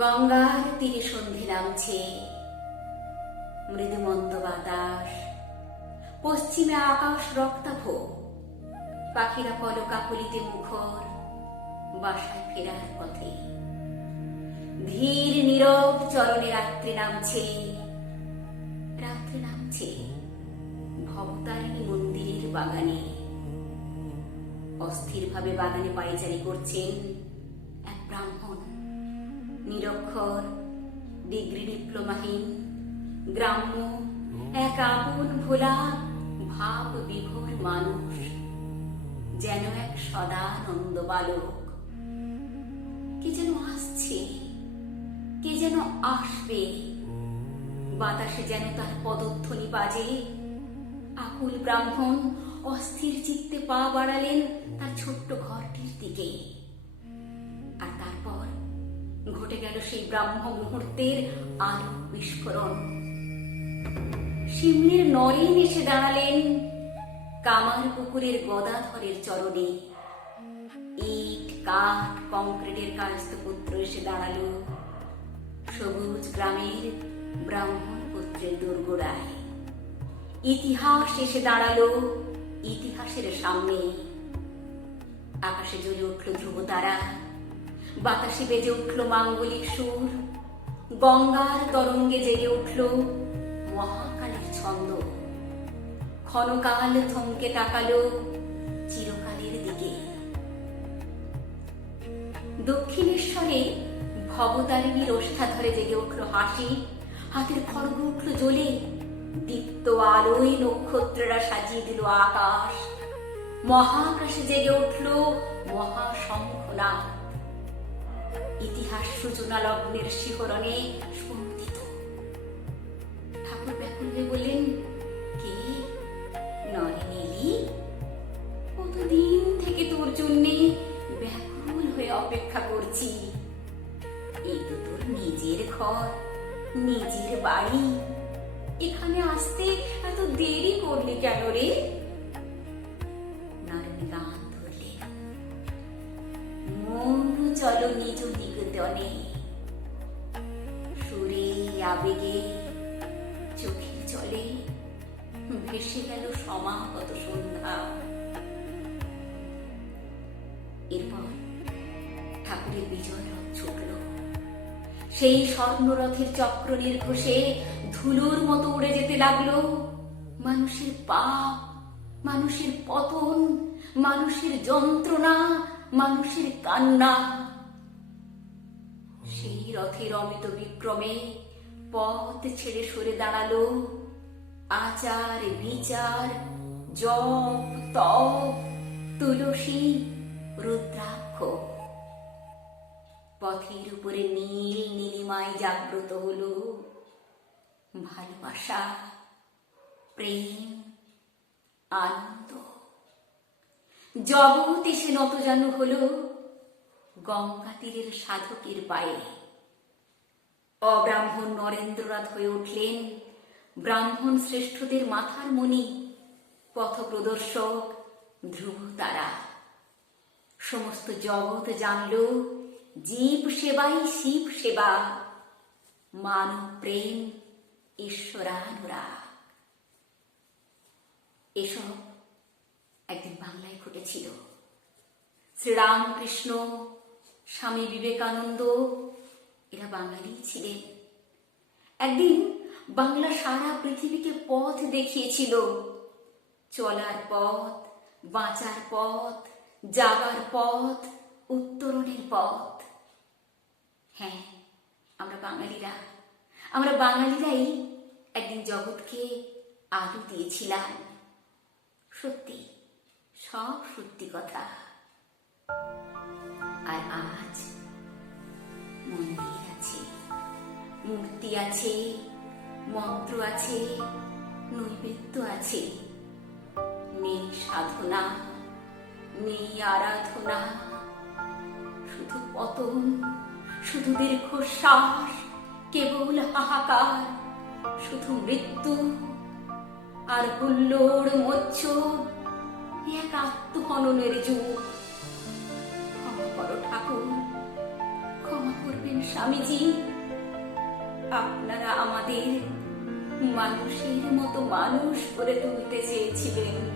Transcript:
গঙ্গার তীরে সন্ধে নামছে, মৃদুমন্দ বাতাস, পশ্চিমে আকাশ রক্তাভ, পাখিরা পলকাকলিতে মুখর, বাসায় ফেরার পথে। ধীর নীরব চরণে রাত্রি নামছে, রাত্রি নামছে ভবতারিণী মন্দিরের বাগানে। অস্থিরভাবে বাগানে পায়চারি করছেন এক ব্রাহ্মণ, নিরক্ষর, ডিগ্রি ডিপ্লোমাহীন, গ্রাম্য, এক আপন ভোলা ভাব বিভোর মানুষ, যেন এক সদানন্দ বালক। কে যেন আসছে, কে যেন আসবে, বাতাসে যেন তার পদধ্বনি বাজে। আকুল ব্রাহ্মণ অস্থির চিত্তে পা বাড়ালেন তার ছোট্ট ঘরটির দিকে। আর তারপর ঘটে গেল সেই ব্রাহ্ম মুহূর্তের আলো বিস্ফোরণ। শিমলির নরেন এসে দাঁড়ালেন কামার পুকুরের গদাধরের চরণে। ইট, কাঠ, কংক্রিটের কায়স্থ পুত্র এসে দাঁড়ালো সবুজ গ্রামের ব্রাহ্মণ পুত্রের দোরগোড়ায়। ইতিহাস এসে দাঁড়ালো ইতিহাসের সামনে। আকাশে জ্বলে উঠল ধ্রুবতারা, বাতাসে বেজে উঠল মাঙ্গলিক সুর, গঙ্গার তরঙ্গে জেগে উঠল মহাকালের ছন্দ। ক্ষণকাল থমকে তাকালো চিরকালের দিকে। দক্ষিণেশ্বরে ভবতারিণীর ওষ্ঠাধরে জেগে উঠল হাসি, হাতের খড়গ উঠল জ্বলে, দীপ্ত আলোয় নক্ষত্ররা সাজিয়ে দিল আকাশ। মহাকাশে জেগে উঠল মহাশঙ্খনাদ। ইতিহাস সূচনা লগ্নের শিহরণে স্পন্দিত। ঠাকুর ব্যাকুল হয়ে বললেন, কে? নরেন এলি? কতদিন থেকে তোর জন্যে ব্যাকুল হয়ে অপেক্ষা করছি। এই তো তোর নিজের ঘর, নিজের বাড়ি, এখানে আসতে এত দেরি করলি কেন রে? নরেন গান ধরলেন, মন চলো নিজ নিকেতনে। সুরে আবেগে চোখে চলে ভেসে গেল সমাগত সন্ধ্যা। এরপর ঠাকুরের বিজয় রথ ছুটল। সেই স্বর্ণরথের চক্র নির্ঘোষে ধুলোর মতো উড়ে যেতে লাগলো মানুষের পাপ, মানুষের পতন, মানুষের যন্ত্রণা, মানুষের কান্না। সেই রথের অমিত বিক্রমে পথ ছেড়ে সরে দাঁড়ালো আচার, বিচার, জপ, তপ, তুলসী, রুদ্রাক্ষ। পথের উপরে নীল নীলিমায় জাগ্রত হলো ভালোবাসা, প্রেম, আনন্দ। জগৎ এসে নতজানু হলো গঙ্গা তীরের সাধকের পায়ে। অব্রাহ্মণ নরেন্দ্রনাথ হয়ে উঠলেন ব্রাহ্মণ শ্রেষ্ঠদের মাথার মণি, পথ প্রদর্শক, ধ্রুবতারা। সমস্ত জগৎ জানল জীব সেবাই শিব সেবা, মানব প্রেম, ঈশ্বরানুরাগ। এসব একদিন বাংলায় ঘটেছিল। শ্রীরামকৃষ্ণ, স্বামী বিবেকানন্দ এরা বাঙালি ছিলেন। একদিন বাংলা সারা পৃথিবীকে পথ দেখিয়েছিল, চলার পথ, বাঁচার পথ, জাগার পথ, উত্তরণের পথ। হ্যাঁ, আমরা বাঙালিরাই একদিন জগৎকে আলো দিয়েছিলাম। সত্যি, সব সত্যি কথা। আর আজ মন্দির আছে, মূর্তি আছে, মন্ত্র আছে, নৈবেদ্য আছে। নেই সাধনা, নেই আরাধনা, শুধু পতন, শুধু দীর্ঘশ্বাস, কেবল হাহাকার, শুধু মৃত্যু আর হুল্লোড় মোচ্ছ এক আত্মহননের যুগ। ক্ষমা করো ঠাকুর, ক্ষমা করবেন স্বামীজি, আপনারা আমাদের মানুষের মতো মানুষ করে তুলতে চেয়েছিলেন।